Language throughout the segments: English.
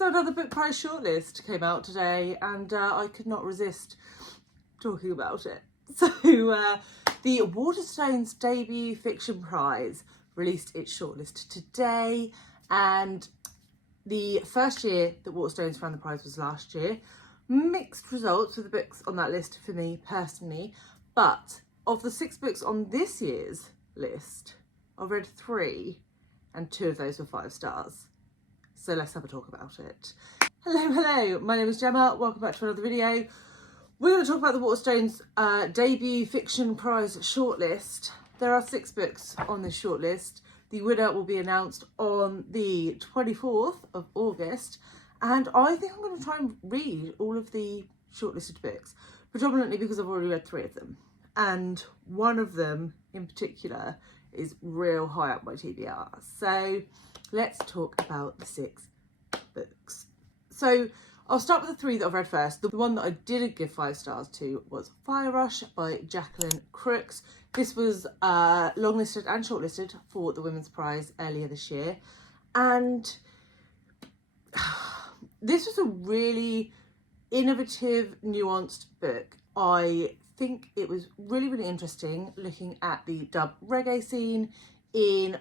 So another book prize shortlist came out today, and I could not resist talking about it. So the Waterstones debut fiction prize released its shortlist today, and the first year that Waterstones found the prize was last year. Mixed results with the books on that list for me personally, but of the 6 books on this year's list, I've read 3 and 2 of those were 5 stars. So let's have a talk about it. Hello, my name is Gemma. Welcome back to another video. We're going to talk about the Waterstones debut fiction prize shortlist. There are 6 books on this shortlist. The winner will be announced on the 24th of August. And I think I'm going to try and read all of the shortlisted books, predominantly because I've already read 3 of them. And one of them in particular is real high up my TBR. So let's talk about the 6 books. So I'll start with the 3 that I've read first. The one that I didn't give 5 stars to was Fire Rush by Jacqueline Crooks. This was longlisted and shortlisted for the Women's Prize earlier this year. And this was a really innovative, nuanced book. I think it was really interesting looking at the dub reggae scene in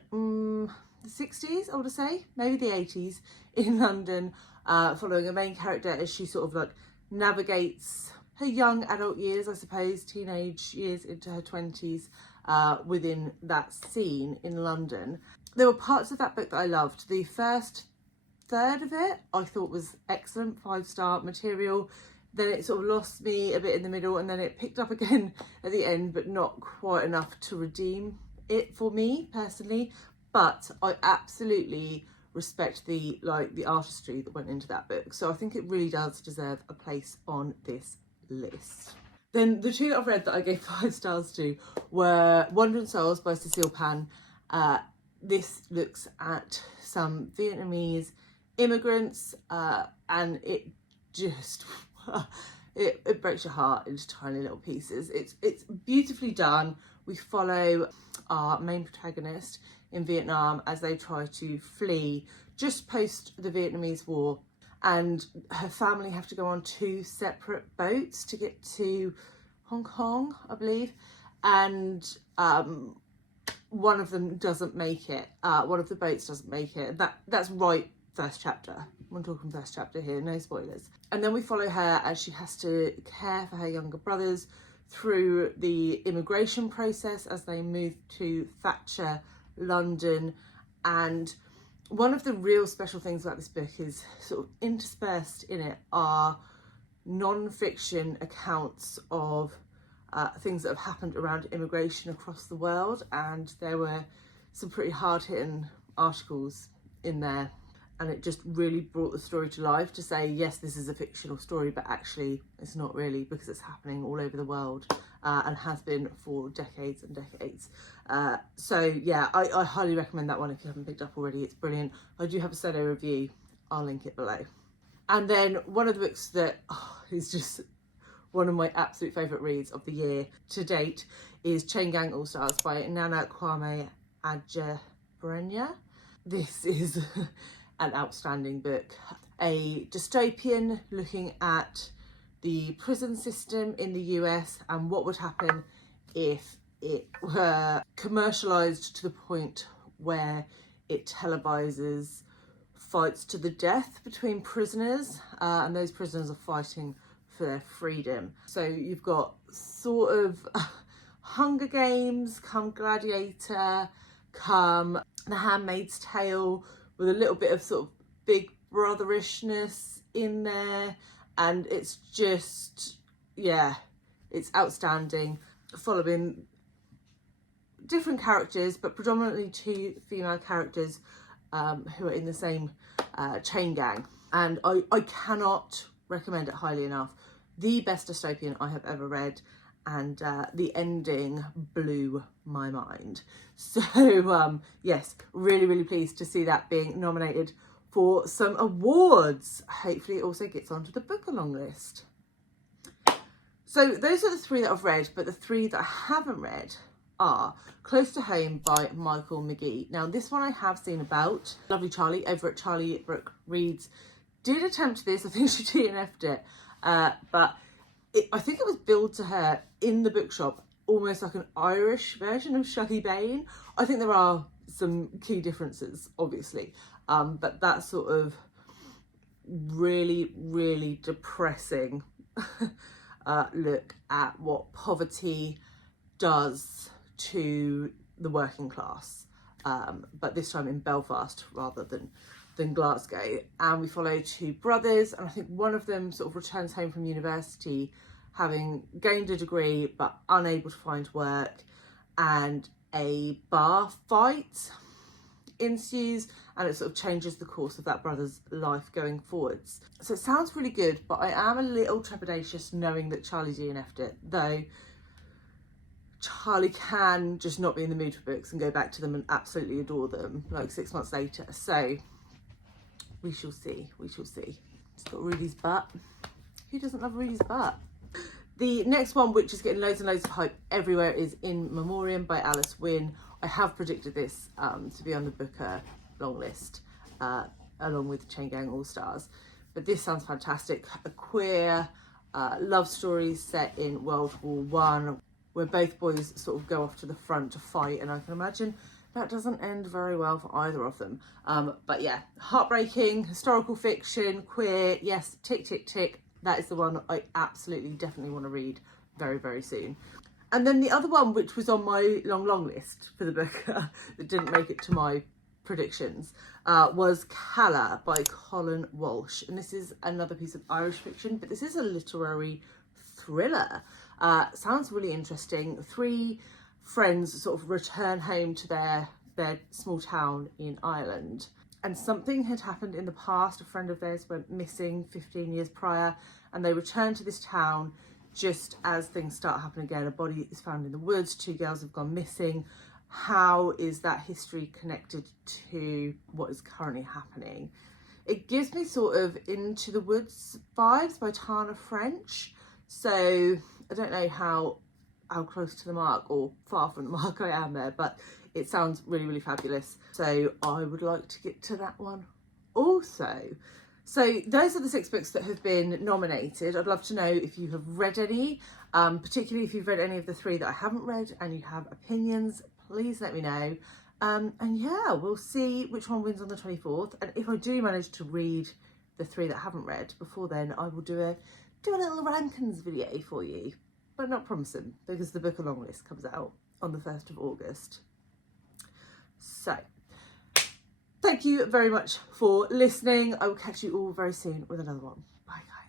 the 60s, I would say, maybe the 80s in London, following a main character as she sort of like navigates her young adult years, I suppose, teenage years into her 20s within that scene in London. There were parts of that book that I loved. The first third of it I thought was excellent, 5-star material. Then it sort of lost me a bit in the middle, and then it picked up again at the end, but not quite enough to redeem it for me personally. But I absolutely respect the artistry that went into that book. So I think it really does deserve a place on this list. Then the 2 that I've read that I gave 5 stars to were Wandering Souls by Cecile. This looks at some Vietnamese immigrants, and it just it breaks your heart into tiny little pieces. It's beautifully done. We follow our main protagonist in Vietnam as they try to flee just post the Vietnamese War, and her family have to go on 2 separate boats to get to Hong Kong, I believe, and one of them doesn't make it. One of the boats doesn't make it. That's right, first chapter. I'm talking first chapter here, no spoilers. And then we follow her as she has to care for her younger brothers through the immigration process as they move to Thatcher, London. And one of the real special things about this book is sort of interspersed in it are non-fiction accounts of things that have happened around immigration across the world. And there were some pretty hard-hitting articles in there. And it just really brought the story to life to say, yes, this is a fictional story, but actually it's not really, because it's happening all over the world and has been for decades and decades. So yeah, I highly recommend that one if you haven't picked up already. It's brilliant. I do have a solo review. I'll link it below. And then one of the books that is just one of my absolute favourite reads of the year to date is Chain Gang All Stars by Nana Kwama Adjei-Brenyah. This is an outstanding book, a dystopian looking at the prison system in the US and what would happen if it were commercialised to the point where it televises fights to the death between prisoners, and those prisoners are fighting for their freedom. So you've got sort of Hunger Games, come Gladiator, come The Handmaid's Tale, with a little bit of sort of Big Brotherishness in there. And it's just, yeah, it's outstanding, following different characters, but predominantly 2 female characters who are in the same chain gang. And I cannot recommend it highly enough. The best dystopian I have ever read, and the ending blew my mind. So yes, really pleased to see that being nominated for some awards. Hopefully it also gets onto the book along list. So those are the 3 that I've read, but the 3 that I haven't read are Close to Home by Magee. Now this one I have seen about. Lovely Charlie over at Charlie Brooke Reads did attempt this. I think she DNF'd it, but I think it was billed to her in the bookshop almost like an Irish version of Shuggy Bain. I think there are some key differences, obviously, but that sort of really, really depressing look at what poverty does to the working class, but this time in Belfast rather than Glasgow. And we follow two brothers, and I think one of them sort of returns home from university having gained a degree but unable to find work, and a bar fight ensues, and it sort of changes the course of that brother's life going forwards. So it sounds really good, but I am a little trepidatious knowing that Charlie DNF'd it, though Charlie can just not be in the mood for books and go back to them and absolutely adore them like 6 months later. So we shall see, we shall see. It's got Rudy's butt. Who doesn't love Rudy's butt? The next one, which is getting loads and loads of hype everywhere, is In Memoriam by Alice Winn. I have predicted this to be on the Booker long list, along with Chain Gang All Stars. But this sounds fantastic. A queer love story set in World War One, where both boys sort of go off to the front to fight, and I can imagine that doesn't end very well for either of them. But yeah, heartbreaking, historical fiction, queer, yes, tick, tick, tick. That is the one I absolutely, definitely want to read very, very soon. And then the other one, which was on my long list for the book that didn't make it to my predictions, was Calla by Colin Walsh. And this is another piece of Irish fiction, but this is a literary thriller. Sounds really interesting. Three friends sort of return home to their small town in Ireland, and something had happened in the past. A friend of theirs went missing 15 years prior, and they return to this town just as things start happening again. A body is found in the woods, two girls have gone missing. How is that history connected to what is currently happening? It gives me sort of Into the Woods vibes by Tana French. So I don't know how close to the mark or far from the mark I am there, but it sounds really, really fabulous. So I would like to get to that one also. So those are the 6 books that have been nominated. I'd love to know if you have read any, particularly if you've read any of the 3 that I haven't read and you have opinions, please let me know. And yeah, we'll see which one wins on the 24th. And if I do manage to read the 3 that I haven't read before then, I will do a little rankings video for you, but not promising, because the book along list comes out on the 1st of August. So thank you very much for listening. I will catch you all very soon with another one. Bye guys.